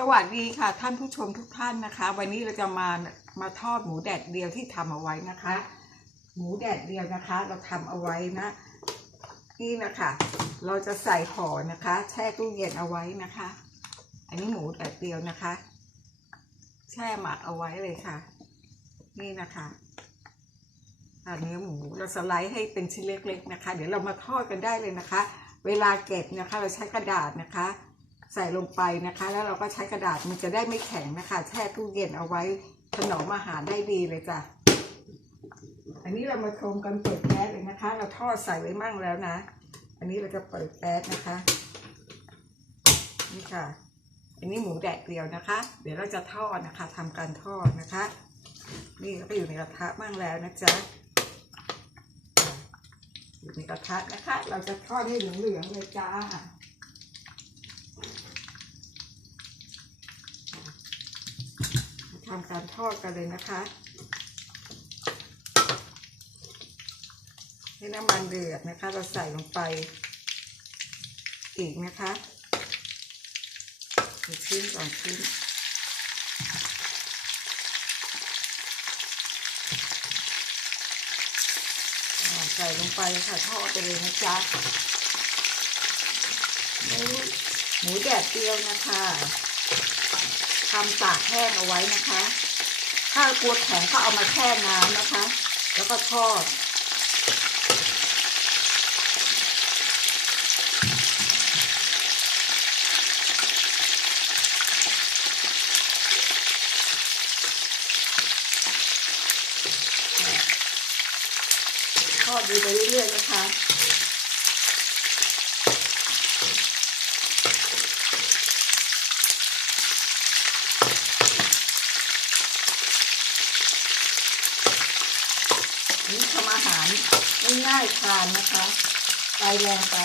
สวัสดีค่ะท่านผู้ชมทุกท่านนะคะ วันนี้เราจะมามาทอดหมูแดดเดียวที่ทำเอาไว้นะคะ หมูแดดเดียวนะคะ เราทำเอาไว้นะนี่นะคะ เราจะใส่ห่อนะคะ แช่ตู้เย็นเอาไว้นะคะ อันนี้หมูแดดเดียวนะคะ แช่หมักเอาไว้เลยค่ะ นี่นะคะอ่าเนื้อหมูเราสไลด์ให้เป็นชิ้นเล็กๆนะคะ เดี๋ยวเรามาทอดกันได้เลยนะคะ เวลาเก็บนะคะ เราใช้กระดาษนะคะ ใส่ลงไปนะคะ แล้วเราก็ใช้กระดาษมันจะได้ไม่แข็งนะคะ แช่ตู้เย็นเอาไว้ถนอมอาหารได้ดีเลยจ้ะอันนี้เรามาชมกันเปิดแก๊สเลยนะคะ เราทอดใส่ไว้มั่งแล้วนะ อันนี้เราจะเปิดแก๊สนะคะ นี่ค่ะ อันนี้หมูแดดเดียวนะคะ เดี๋ยวเราจะทอดนะคะทำการทอดนะคะ นี่ก็อยู่ในกระทะมั่งแล้วนะจ๊ะอยู่ในกระทะนะคะ เราจะทอดให้เหลืองๆเลยจ้า ทำการทอดกันเลยนะคะให้น้ำมันเดือดนะคะ เราใส่ลงไป อีกนะคะหนึ่งชิ้นสองชิ้นใส่ลงไปค่ะทอดไปเลยนะจ๊ะหมูหมูแดดเดียวนะคะ ทำตากแห้งเอาไว้นะคะ ถ้ากลัวแข็งก็เอามาแช่น้ำนะคะ แล้วก็ทอดทอดดูไปเรื่อยๆ นี่ทำอาหารง่ายๆทานนะคะไฟแรงไป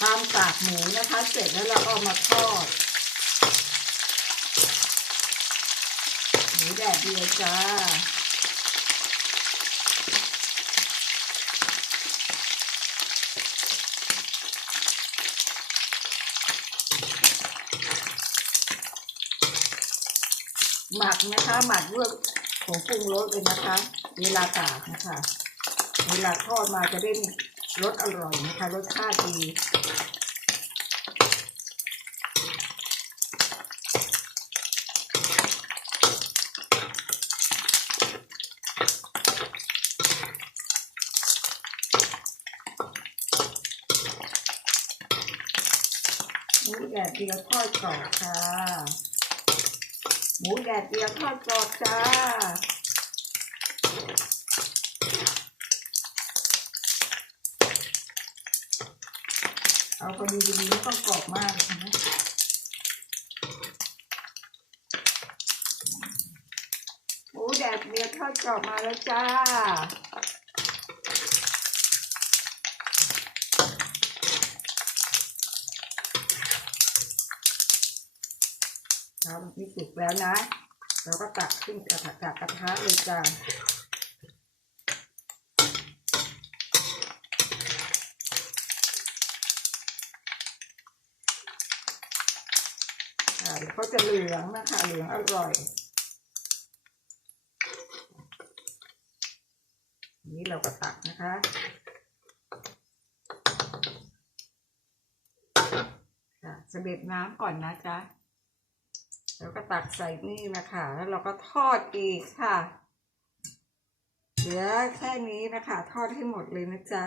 ทำตากหมูนะคะ เสร็จแล้วเราเอามาทอด หมูแดดเดียวจ้า มักนะคะ หมักด้วยผงปรุงรสเลยนะคะ เวลาตากนะคะ เวลาทอดมาจะได้รสอร่อยนะคะ รสชาติดีหมูแดดเดียวทอดกรอบค่ะ หมูแดดเดียวทอดกรอบจ้าเอาพอดีดีๆไม่ต้องกรอบมากนะหมูแดดเดียวทอดกรอบมาแล้วจ้า ครับนี่สุกแล้วนะ เราก็ตักขึ้นกระทะจากกระทะเลยจ้าเดี๋ยวเขาจะเหลืองนะคะเหลืองอร่อย นี่เราก็ตักนะคะค่ะเสด็จน้ำก่อนนะจ๊ะ แล้วก็ตักใส่นี่นะคะ แล้วเราก็ทอดอีกค่ะ เหลือแค่นี้นะคะ ทอดให้หมดเลยนะจ๊ะ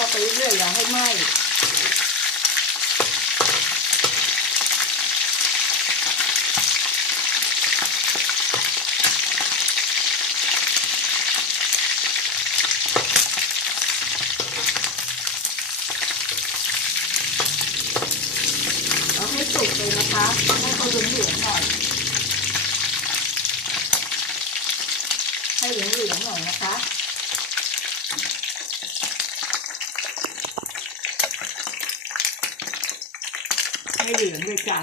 อดไปเรื่อยอย่าให้ไหม้ให้สุกเลยนะคะให้เขาดึงเหลืองหน่อย เลยจ้ะ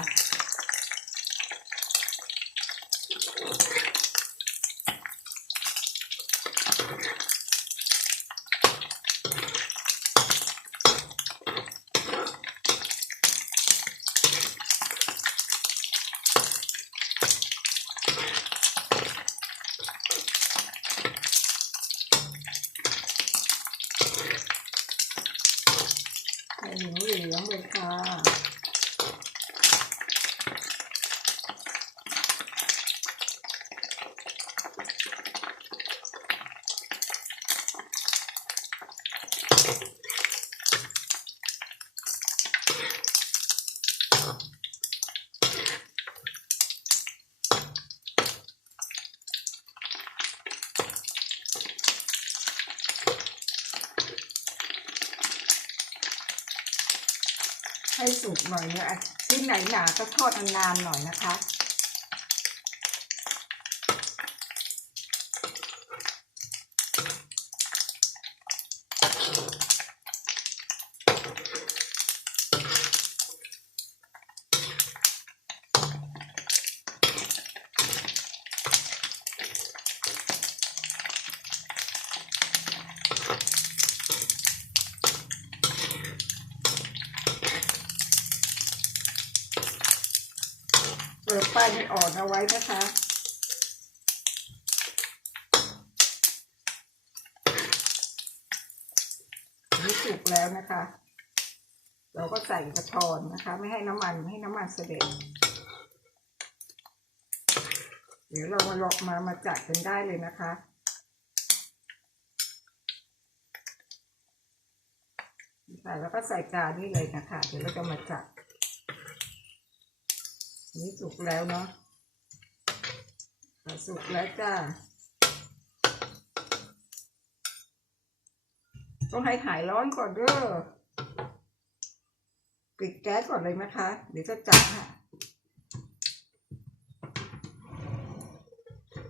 ให้เหลืองเหลืองเลยค่ะ ให้สุกหน่อยเนื้อชิ้นไหนหนาก็ทอดนานๆหน่อยนะคะ ปิดไฟให้อ่อนเอาไว้นะคะนี่สุกแล้วนะคะ เราก็ใส่กระชอนนะคะ ไม่ให้น้ำมันไม่ให้น้ำมันเสด็จ เดี๋ยวเรามาลอกมามาจัดกันได้เลยนะคะใส่แล้วก็ใส่จานนี่เลยนะคะ เดี๋ยวเราจะมาจัด นี่สุกแล้วเนาะสุกแล้วจ้า ต้องให้หายร้อนก่อนเด้อปิดแก๊สก่อนเลยนะคะ เดี๋ยวจะจัดค่ะ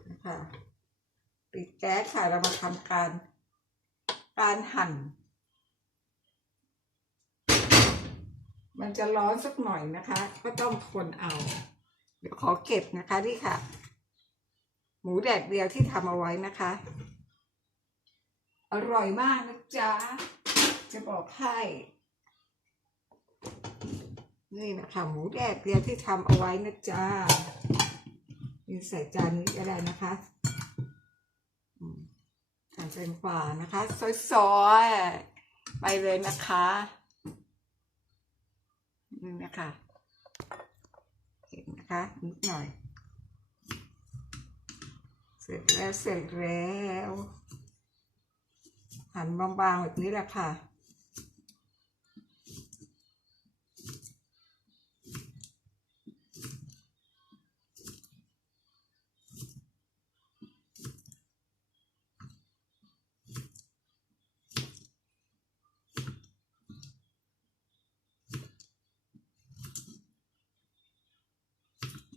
นะคะปิดแก๊สค่ะเรามาทำการ การหั่น มันจะร้อนสักหน่อยนะคะ ก็ต้องทนเอา เดี๋ยวขอเก็บนะคะนี่ค่ะ หมูแดดเดียวที่ทำเอาไว้นะคะ อร่อยมากนะจ๊ะ จะบอกให้นี่นะคะหมูแดดเดียวที่ทำเอาไว้นะจ๊ะนี่ใส่จานนี้ก็ได้นะคะอืมหั่นเป็นฝานะคะ ซอยๆ ไปเลยนะคะ นะคะเห็นนะคะนิดหน่อย เสร็จแล้วเสร็จแล้ว หั่นบางๆแบบนี้แหละค่ะ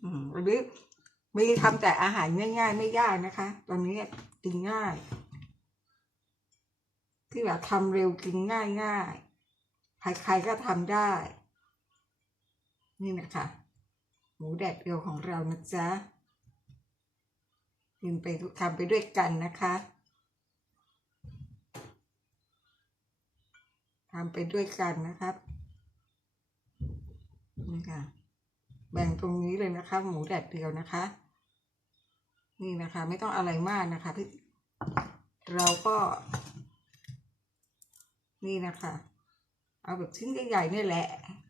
อืมวันนี้มีทำแต่อาหารง่าย ๆ ไม่ยากนะคะ ตอนนี้กินง่าย ที่แบบทำเร็วกินง่ายๆใครๆก็ทำได้ นี่นะคะหมูแดดเดียวของเรานะจ๊ะกินไปทุกทำไปด้วยกันนะคะทำไปด้วยกันนะครับนี่ค่ะ แบ่งตรงนี้เลยนะคะ หมูแดดเดียวนะคะ นี่นะคะ ไม่ต้องอะไรมากนะคะพี่เราก็ นี่นะคะ เอาแบบชิ้นใหญ่ๆนี่แหละ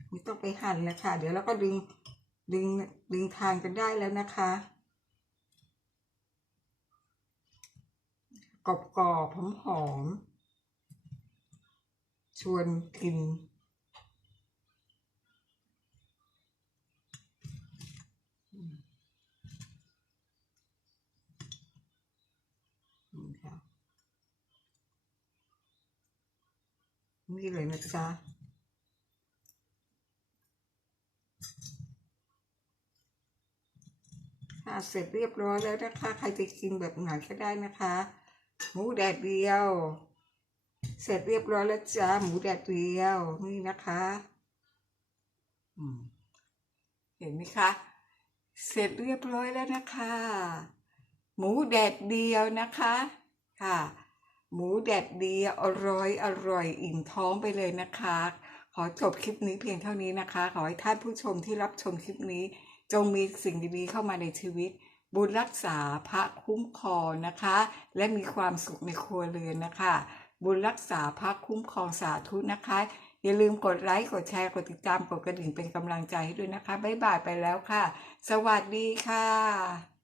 ไม่ต้องไปหั่นแล้วค่ะเดี๋ยวเราก็ดึงดึงดึงทานกันได้แล้วนะคะกรอบกรอบหอมหอมๆชวนกิน นี่ ค่ะนี่เลยนะจ๊ะค่ะเสร็จเรียบร้อยแล้วนะคะ ใครจะกินแบบไหนก็ได้นะคะ หมูแดดเดียว เสร็จเรียบร้อยแล้วจ้าหมูแดดเดียวนี่นะคะเห็นไหมคะ เสร็จเรียบร้อยแล้วนะคะ หมูแดดเดียวนะคะ ค่ะ หมูแดดเดียวอร่อยอร่อยอิ่มท้องไปเลยนะคะ ขอจบคลิปนี้เพียงเท่านี้นะคะ ขอให้ท่านผู้ชมที่รับชมคลิปนี้ จงมีสิ่งดีๆเข้ามาในชีวิต บุญรักษาพระคุ้มครองนะคะ และมีความสุขในครัวเรือนนะคะ บุญรักษาพระคุ้มครองสาธุนะคะอย่าลืมกดไลค์ กดแชร์ กดติดตาม กดกระดิ่งเป็นกำลังใจให้ด้วยนะคะ บ๊ายบายไปแล้วค่ะ สวัสดีค่ะ